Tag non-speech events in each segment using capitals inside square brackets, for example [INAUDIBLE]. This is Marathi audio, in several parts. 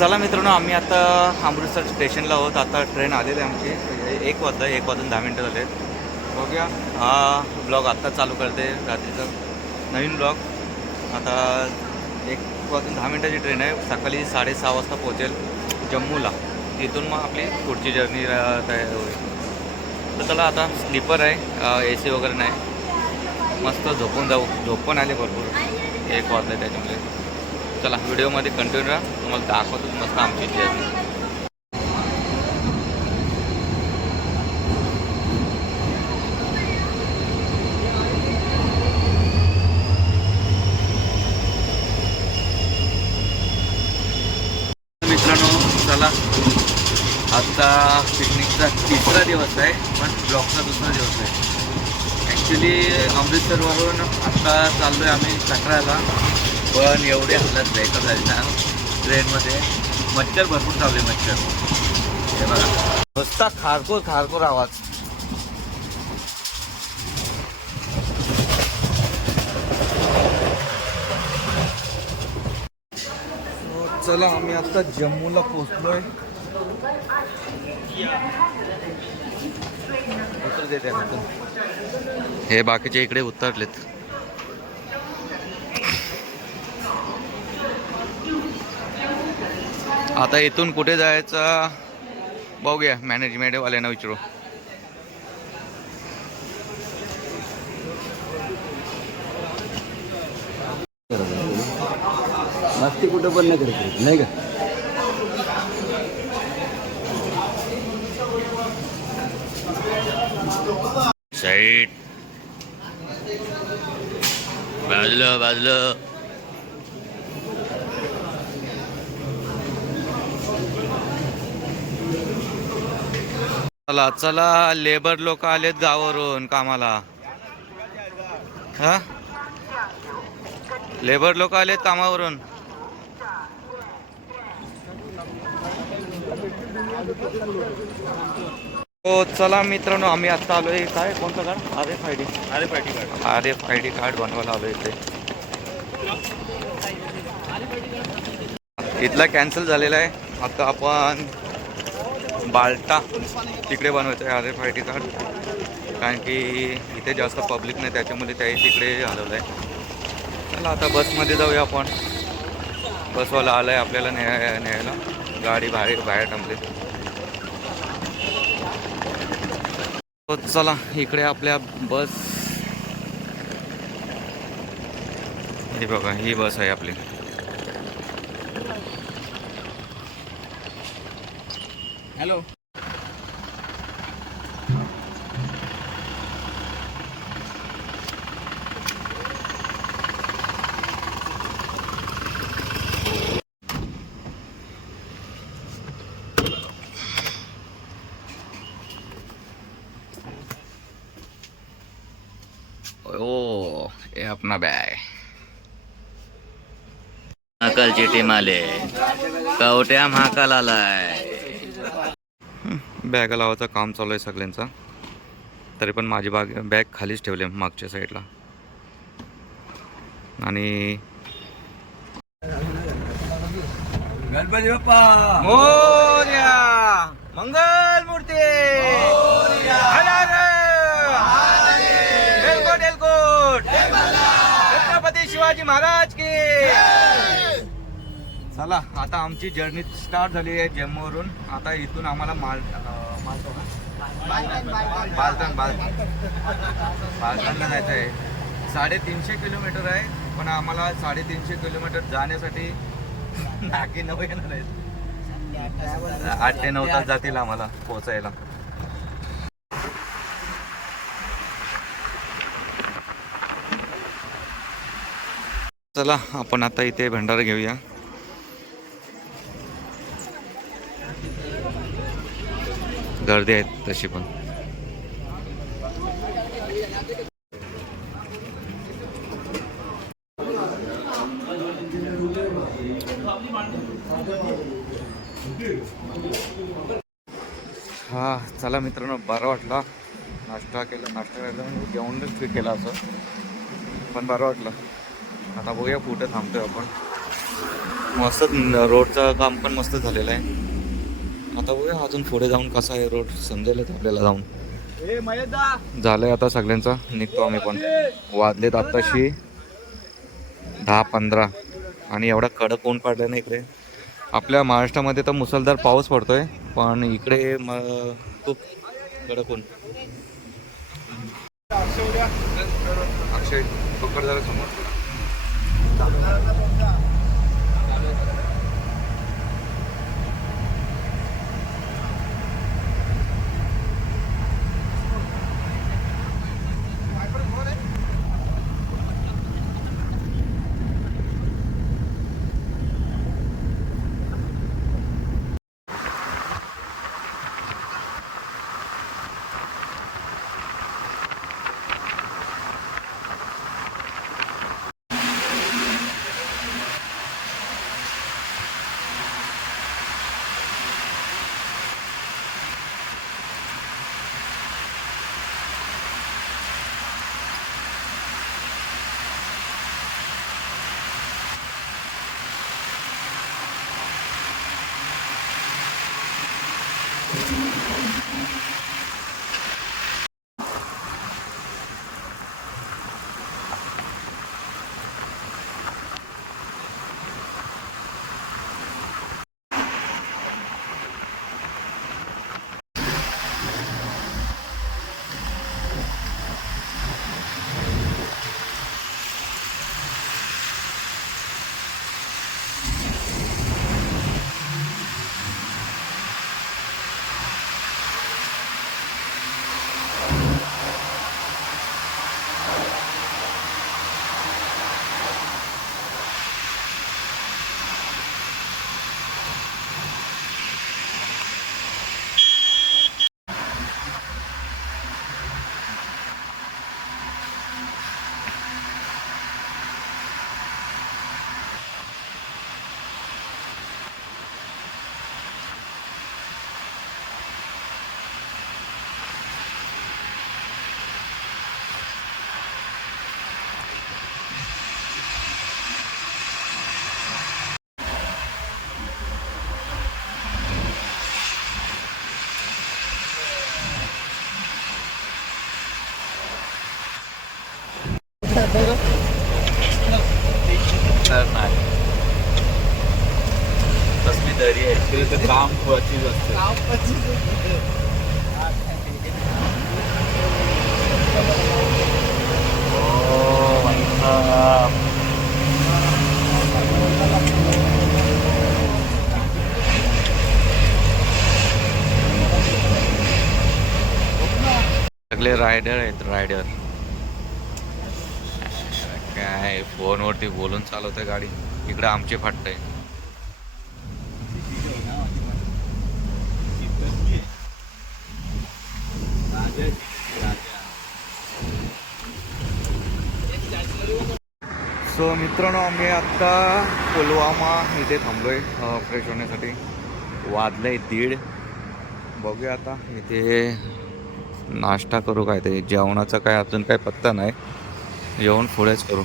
चला मित्रांनो आम्ही आता अमृतसर स्टेशनला आहोत. आता ट्रेन आलेली आहे आमची. एक वाजता एक वाजून दहा मिनटं झाले बघूया. हा ब्लॉग आत्ता चालू करते रात्रीचा. नवीन ब्लॉग आता एक वाजून दहा मिनटाची ट्रेन आहे. सकाळी साडेसहा वाजता पोहोचेल जम्मूला. तिथून मग आपली पुढची जर्नी तयार होईल. तर चला आता स्लीपर आहे. ए सी वगैरे नाही. मस्त झोपून जाऊ. झोप पण आले भरपूर. एक वाजता त्याच्यामुळे. चला व्हिडिओमध्ये कंटिन्यू राहा. तुम्हाला दाखवतो मस्त आमची जर्नी मित्रांनो चला. आता पिकनिकचा तिसरा दिवस आहे पण ब्लॉकचा दुसरा दिवस आहे. ॲक्च्युली अमृतसरवरून आत्ता चाललो आहे आम्ही कटराला पण एवढे हालत बेकार झाले ना ट्रेनमध्ये मच्छर भरपूर चालले मच्छर. हे बघा. नुसता खारकोर खारकोर आवाज. चला आम्ही आता जम्मूला पोचलोय हे बाकीचे इकडे उतरलेत. आता इथून कुठे जायचं? बघूया मॅनेजमेंटवाल्यांना विचारू. मस्ती कुठं पण नाही करत नाही का? साईड. बाजलं बाजलं. चला चला लेबर लोक आलेत गावावरून कामाला. हा? लेबर लोक आलेत कामावरून. हो चला मित्रांनो आम्ही आता आलोय काय कोणतं card? R F I D. R F I D card R F I D card बनवायला आलो इथे. इथला कॅन्सल झालेला आहे. आता आपण बाल्टा तिकडे बनवायचं आहे आर एफ आय कार्ड कारण की इथे जास्त पब्लिक नाही त्याच्यामुळे त्याही तिकडे हलवलं आहे. चला आता बसमध्ये जाऊया आपण. बसवाला आलं आहे आपल्याला न्याय न्यायला. गाडी बाहेर बाहेर थांबली. हो, चला इकडे आपल्या बस. हे बघा ही बस आहे आपली. हॅलो. ओ हे अपना बॅग महाकालची टीम आले कवट्या महाकाल आलाय बॅग लावायचं काम चालू आहे सगळ्यांचा. तरी पण माझी बाग बॅग खालीच ठेवले मागच्या साईडला. आणि गणपती बाप्पा! मोर्या! मंगल मूर्ती! छत्रपती शिवाजी महाराज की! चला आता आमची जर्नी स्टार्ट झाली आहे जम्मूवरून. आता इथून आम्हाला माल मालतो? बालतान बालतान बालतानला जायचं आहे. साडेतीनशे किलोमीटर आहे पण आम्हाला साडेतीनशे किलोमीटर जाण्यासाठी नाकी नऊ येणार आहेत. आठ ते नऊ तास जातील आम्हाला पोहोचायला. चला आपण आता इथे भंडारा घेऊया. गर्दी आहेत तशी पण. हा चला मित्रांनो बरं वाटला. नाश्ता केला नाश्ता केला म्हणजे जेवणच केला असं. पण बरं वाटलं. आता बघूया कुठं थांबतोय आपण. मस्त रोडचं काम पण मस्त झालेलं आहे. आता बघूया अजून पुढे जाऊन कसा आहे रोड समजेलच आपल्याला जाऊन. झालंय आता सगळ्यांचा. निघतो आम्ही पण. वाजलेत आत्ताशी दहा पंधरा. आणि एवढा कडक ऊन पडला ना इकडे. आपल्या महाराष्ट्रामध्ये तर मुसळधार पाऊस पडतोय पण इकडे म खूप कडक ऊन. अक्षय पकड जरा समोर. कसली दरी आहे. ते काम क्वचित असते. सगळे रायडर आहेत रायडर. काय फोनवरती बोलून चालवते गाडी. इकडे आमचे फाटतंय. सो मित्रांनो आम्ही आत्ता पुलवामा इथे थांबलोय फ्रेश होण्यासाठी. वाजलंय दीड. बघूया आता इथे नाश्ता करू काय ते. जेवणाचा काय अजून काय पत्ता नाही. जेवण पुढेच करू.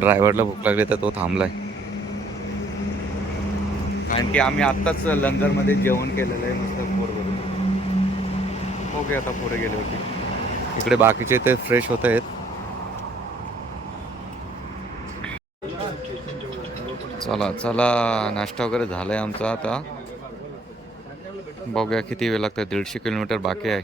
ड्रायव्हरला भूक लागली तर तो थांबलाय. कारण की आम्ही आत्ताच लंगरमध्ये जेवण केलेलं आहे. मस्त ओके आता पुढे गेले होते. इकडे बाकीचे ते फ्रेश होत आहेत. चला चला नाश्ता वगैरे झालाय आमचा आता. बघूया किती वेळ लागतं दीडशे किलोमीटर बाकी आहे.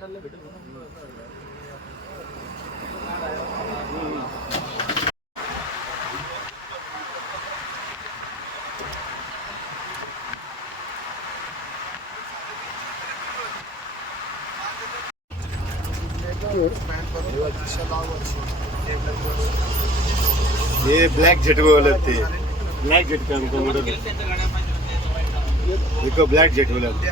ये ब्लॅक झटवे वाले ते ब्लैक झटके आमचा मॉडल इको ब्लॅक झटवे लागते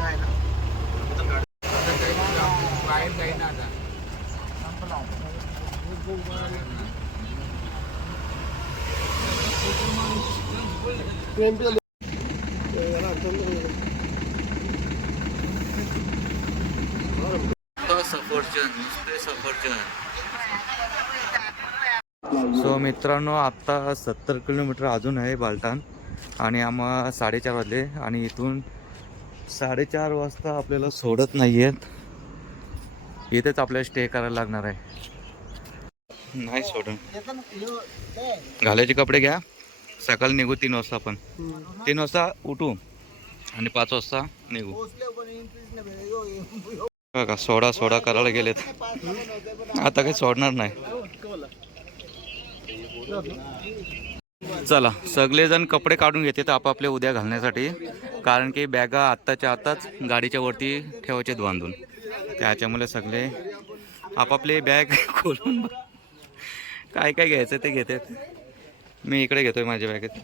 सफरचंद नुसते सफरचंद सो मित्रांनो आत्ता सत्तर किलोमीटर अजून आहे बालटान आणि आम्हा साडेचार वाजले आणि इथून साडेचार वाजता आपल्याला सोडत नाही आहेत इथेच आपल्याला स्टे करायला लागणार आहे. नाही सोडून घालायचे कपडे घ्या. सकाळी निघू तीन वाजता आपण. तीन वाजता उठू आणि पाच वाजता निघू. बघा सोडा सोडा करायला गेलेत. आता काही सोडणार नाही. चला सगळेजण कपडे काढून घेतात आपापले उद्या घालण्यासाठी. कारण की बॅगा आत्ताच्या आत्ताच गाडीच्या वरती ठेवायचे बांधून. त्याच्यामुळे सगळे आपापले बॅग [LAUGHS] खोलून काय काय घ्यायचं ते घेतात. मी इकडे घेतोय माझ्या बॅगेत.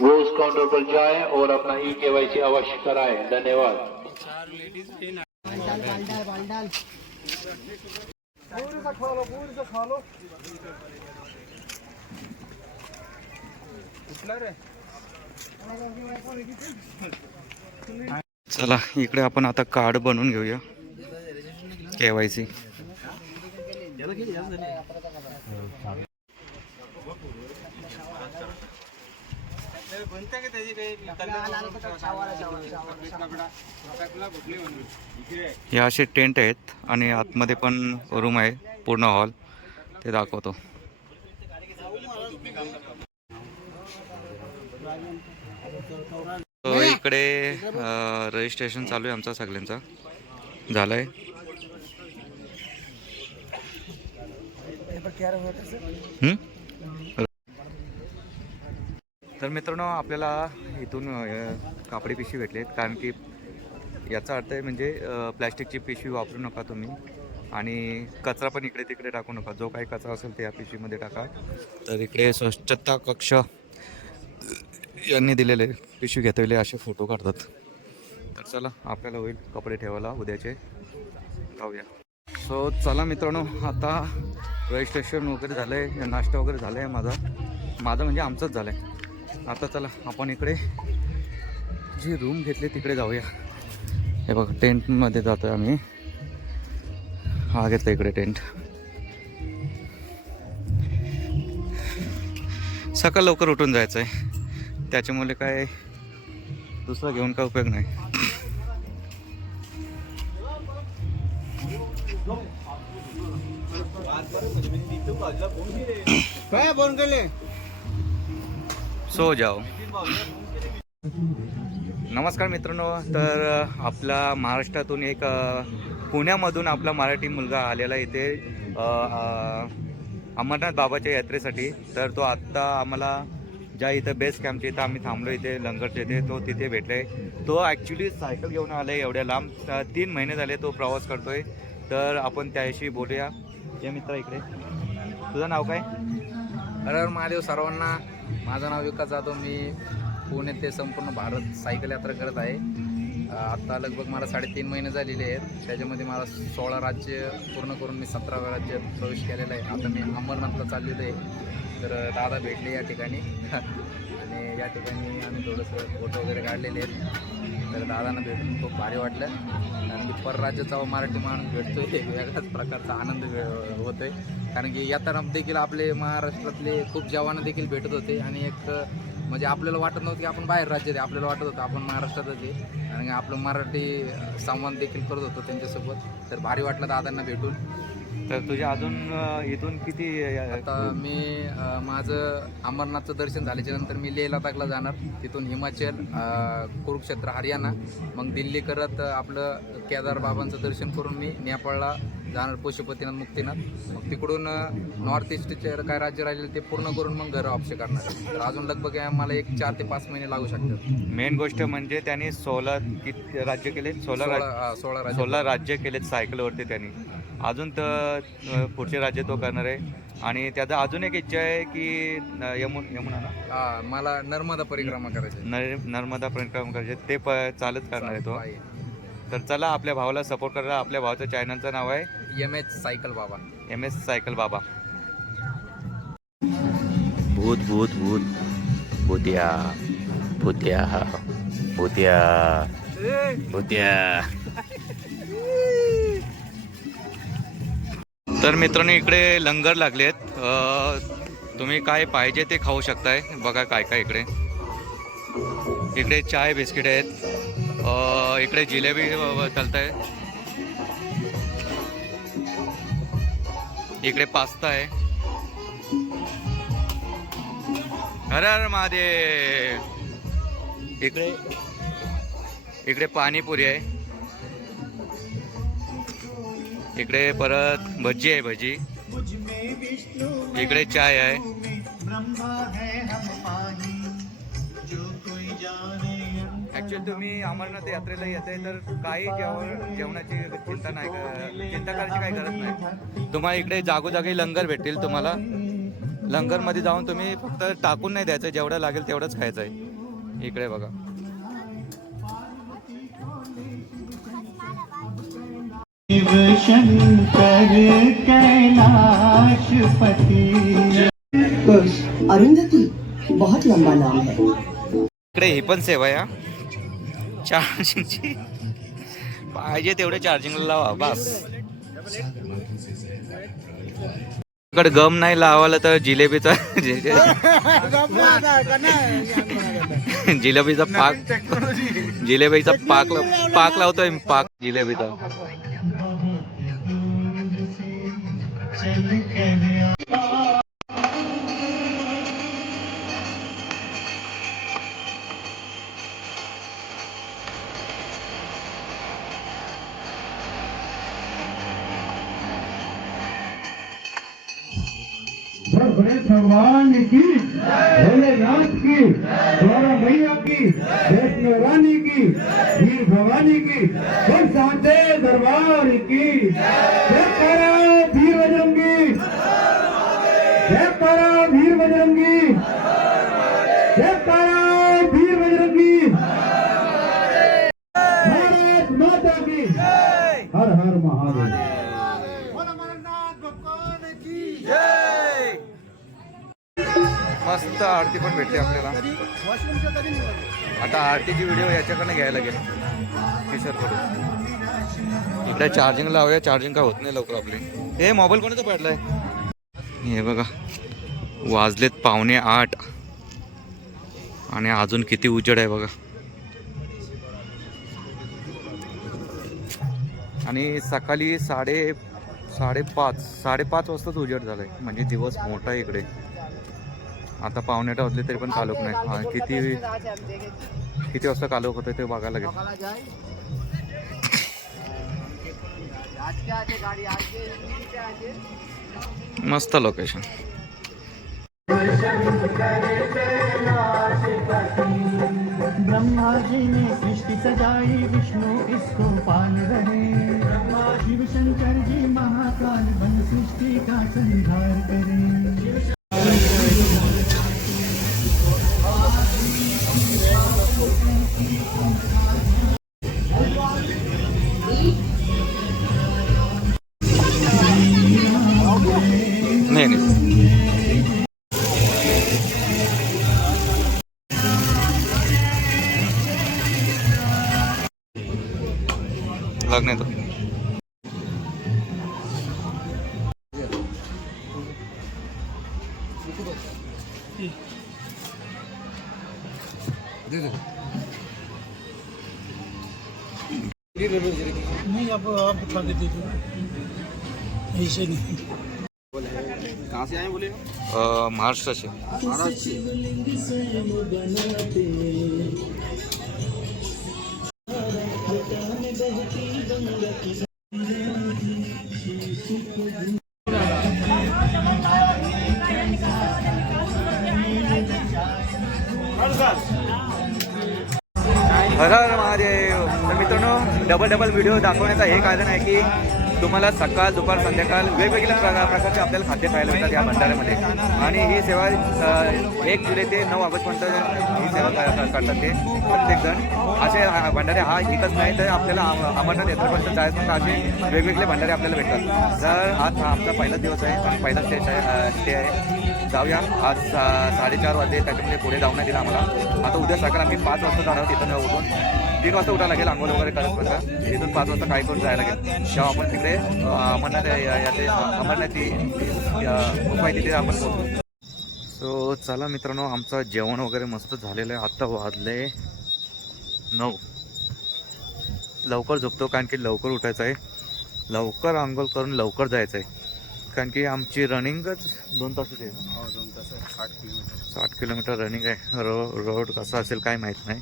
वो उस काउंटर पर जाए और अपना ई केवाईसी अवश्य कराए। धन्यवाद। चला इकडे आपण आता कार्ड बनवून घेऊया. K Y C. हे असे टेंट आहेत आणि आतमध्ये पण रूम आहे पूर्ण हॉल. ते दाखवतो. इकडे रजिस्ट्रेशन चालू आहे आमचा सगळ्यांचा. झालंय. तर मित्रांनो आपल्याला इथून कापडी पिशवी भेटली आहेत. कारण की याचा अर्थ आहे म्हणजे प्लॅस्टिकची पिशवी वापरू नका तुम्ही. आणि कचरा पण इकडे तिकडे टाकू नका. जो काही कचरा असेल ते या पिशवीमध्ये टाका. तर इकडे स्वच्छता कक्ष यांनी दिलेले पिशवी घेतलेले असे फोटो काढतात. तर चला आपल्याला होईल कपडे ठेवायला. उद्याचे जाऊया. सो चला मित्रांनो आता रजिस्ट्रेशन वगैरे झालं आहे नाश्ता वगैरे झाला आहे माझा. माझं म्हणजे आमचंच झालं आहे आता चला आपण इकडे जी रूम घेतली तिकडे जाऊया. हे बघ टेंटमध्ये जातो आहे आम्ही. हा घेतला इकडे टेंट. सकाळ लवकर उठून जायचं आहे त्याच्यामुळे काय दुसरा घेऊन काय उपयोग नाही. काय फोन केले? सो जाओ. नमस्कार मित्रांनो तर आपला महाराष्ट्रातून एक पुण्यामधून आपला मराठी मुलगा आलेला इथे अमरनाथ बाबाच्या यात्रेसाठी. तर तो आत्ता आम्हाला ज्या इथं बेस कॅम्पच्या इथं आम्ही थांबलो इथे लंगरच्या इथे तो तिथे भेटले. तो ॲक्च्युली सायकल घेऊन आला आहे एवढ्या लांब. तीन महिने झाले तो प्रवास करतोय. तर आपण त्याशी बोलूया. या मित्र इकडे. तुझं नाव काय? हर महादेव सर्वांना. माझं नाव विकास जाधव. मी पुणे ते संपूर्ण भारत सायकल यात्रा करत आहे. आत्ता लगभग मला साडेतीन महिने झालेले आहेत. त्याच्यामध्ये मला सोळा राज्य पूर्ण करून मी सतराव्या राज्यात प्रवेश केलेला आहे. आता मी अमरनाथला चाललेलो आहे. तर दादा भेटले या ठिकाणी. [LAUGHS] आणि या ठिकाणी आम्ही थोडंसं फोटो वगैरे काढलेले आहेत. तर दादांना भेटून खूप भारी वाटलं. कारण की परराज्याचा मराठी माणूस भेटतो आहे [LAUGHS] वेगळ्याच प्रकारचा आनंद होतो आहे कारण की येताना देखील आपले महाराष्ट्रातले खूप जवान देखील भेटत होते. आणि एक म्हणजे आपल्याला वाटत नव्हतं की आपण बाहेर राज्यात आहे आपल्याला वाटत होतं आपण महाराष्ट्रातच आहे. आणि आपलं मराठी संवाद देखील करत होतो त्यांच्यासोबत. तर भारी वाटलं दादांना भेटून. तर तुझ्या अजून इथून किती आता मी माझं अमरनाथचं दर्शन झाल्याच्यानंतर मी लेह लडाखला जाणार. तिथून हिमाचल कुरुक्षेत्र हरियाणा. मग दिल्ली करत आपलं केदार बाबांचं दर्शन करून मी नेपाळला जाणार पशुपतीनाथ मुक्तीनाथ. मग तिकडून नॉर्थ ईस्टचे काय राज्य राहिले ते पूर्ण करून मग घर ऑप्शन करणार तर अजून लगभग मला एक चार ते पाच महिने लागू शकतात. मेन गोष्ट म्हणजे त्यांनी सोळा किती राज्य केले सोळा सोळा राज्य केलेत सायकलवरती त्यांनी. अजून तर पुढचे राज्य तो करणार आहे. आणि त्याचा अजून एक इच्छा आहे की यमु यमुना ना? हा मला नर्मदा परिक्रमा करायची आहे. नर नर्मदा परिक्रम करायचे ते प चालत करणार आहे तो. आहे. तर चला आपल्या भावाला सपोर्ट करा. आपल्या भावाचं चॅनलचं नाव आहे. एम एच सायकल बाबा. एम एस सायकल बाबा. भूत भूत भूत. भूतिया भूतिया. भूतिया. भूतिया. तर मित्रांनो इकडे लंगर लागले आहेत. तुम्ही काय पाहिजे ते खाऊ शकताय. बघा काय काय इकडे. इकडे चाय बिस्किट आहेत. इकडे जिलेबी चालत आहे इकडे पास्ता आहे. अरे अरे महादेव. इकडे इकडे पाणीपुरी आहे. इकडे परत भजी आहे भजी. इकडे चाय आहे. ऍक्च्युअली तुम्ही अमरनाथ यात्रेला येत आहे तर काही जेवण जेवणाची चिंता नाही चिंता करायची काही गरज नाही. तुम्हाला इकडे जागोजागी लंगर भेटतील तुम्हाला. लंगरमध्ये जाऊन तुम्ही फक्त टाकून नाही द्यायचं जेवढं लागेल तेवढंच खायचं आहे. इकडे बघा. शिव शंकर कैलाशपति अरुंधति बहुत लंबा नाम है। इकडे ही पण सेवा आहे हा. चार्जिंगची पाहिजे तेवढे चार्जिंगला लावा बस. इकडे गम नाही लावायला तर जिलेबीचा जिलेबीचा पाक जिलेबीचा पाक पाक लावतोय पाक जिलेबीचा. भगवान की भोलेनाथ की द्वारा मैया की वैष्णो रानी की वीर भवानी की और साथे दरबार की जय करा वीर बजरंगी जय करा वीर बजरंगी जय करा वीर बजरंगी भारत माता की हर हर महादेव मस्त आरती पण भेटते आपल्याला. आता आरतीची व्हिडिओ याच्याकडनं घ्यायला लागेल किशोरकडून इकडे चार्जिंग लावूया. चार्जिंग काय होत नाही लवकर आपली. हे मोबाईल कोणाचा पडलाय? हे बघा. वाजलेत पावणे आठ. आणि अजून किती उजेड आहे बघा. आणि सकाळी साडे साडेपाच साडेपाच वाजताच उजेड झालाय. म्हणजे दिवस मोठा आहे इकडे. आता पावणे आठ तरी पण कालोख नाही. हा, किती किती वाजता कालोख बघायला लागेल मस्त लोकेशन ब्रह्मा जी ने सृष्टि सजाई विष्णु इसको पाल रहे। शिव शंकर जी महाकाल बन सृष्टि का संहार करें। लग्न येतो नहीं अब आप बता देते ऐसे नहीं अ, महाराष्ट्राचे. हर हर महादेव. तर मित्रांनो डबल डबल व्हिडिओ दाखवण्याचं हे कारण आहे की तुम्हाला सकाळ दुपार संध्याकाळ वेगवेगळ्या प्रका- प्रकारचे आपल्याला खाद्य खायला भेटतात या भंडाऱ्यामध्ये. आणि ही सेवा एक जुलै ते नऊ ऑगस्टपर्यंत ही सेवा करतात ते प्रत्येकजण. असे हा- भंडारे हा एकच नाही तर आपल्याला अमरनाथ यात्रेपर्यंत जायचं तर असे वेगवेगळे भंडारे आपल्याला भेटतात. तर आज हा आमचा पहिला दिवस आहे आणि पहिला स्टे आहे स्टे आहे. जाऊया. आज सा- साडेचार वाजले त्याच्यामध्ये पुढे जाऊन नाही दिला आम्हाला. आता उद्या सकाळ आम्ही पाच वाजता जाणार तिथं उठून. तीन वाजता उठायला लागेल आंघोळ वगैरे करत बघा तिथून पाच वाजता काय करून जायला लागेल? तेव्हा आपण तिकडे अमरनाथ या- या- याचे अमरनाथची अ, गुफा आहे तिथे आपण पोहोचू सो चला मित्रांनो आमचं जेवण वगैरे मस्त झालेलं आहे. आत्ता वाजले नऊ. लवकर झोपतो कारण की लवकर उठायचं आहे. लवकर आंघोळ करून लवकर जायचं आहे. कारण की आमची रनिंगच दोन तासाची आहे? दोन तास साठ किलोमीटर. साठ किलोमीटर रनिंग आहे. रो रोड कसा असेल काय माहीत नाही.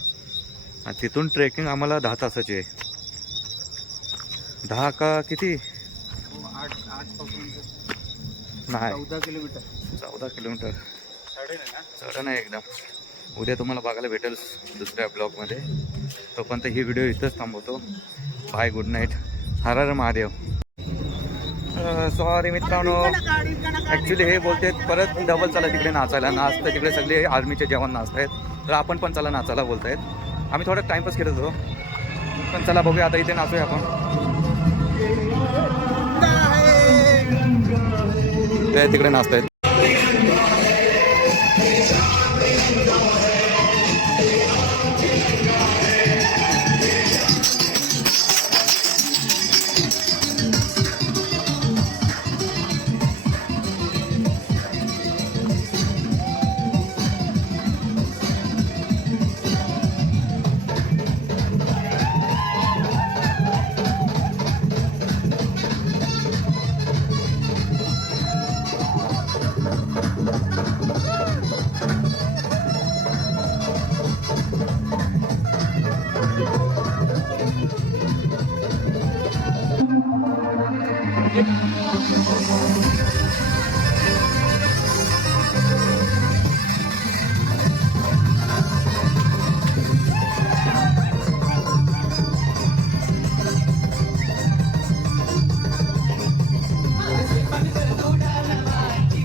आणि तिथून ट्रेकिंग आम्हाला दहा तासाची आहे. दहा का किती? पासून नाही. चौदा किलोमीटर. चौदा किलोमीटर. चढ नाही एकदम. उद्या तुम्हाला बघायला भेटेल दुसऱ्या ब्लॉगमध्ये. तोपर्यंत ही व्हिडिओ इथंच थांबवतो. Bye good night. हर हर महादेव. सॉरी मित्रांनो. ॲक्च्युली हे बोलते परत डबल चला तिकडे नाचायला. नाचतं तिकडे सगळे आर्मीचे जवान नाचत आहेत तर आपण पण चला नाचायला बोलत आहेत आम्ही थोडं टाईमपास करत होतो. पण चला बघूया आता इथे नाचूया आपण. ते तिकडे नाचत